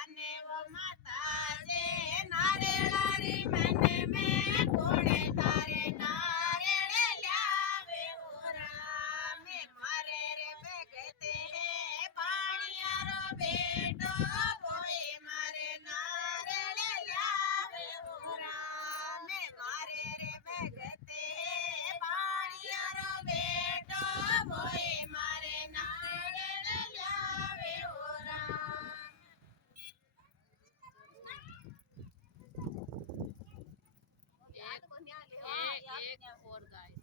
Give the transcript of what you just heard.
आने वो माता जे नारेलारी मैंने में कोड़े तारे नारेल ल्यावे हो राम मारे रे बेगते हैं पानियारो बेटो बोए मारे नारेल ल्यावे हो राम मारे रे बेगते हैं पानियारो बेटो बोए मारे नारेल ल्यावे हो राम एक और गाय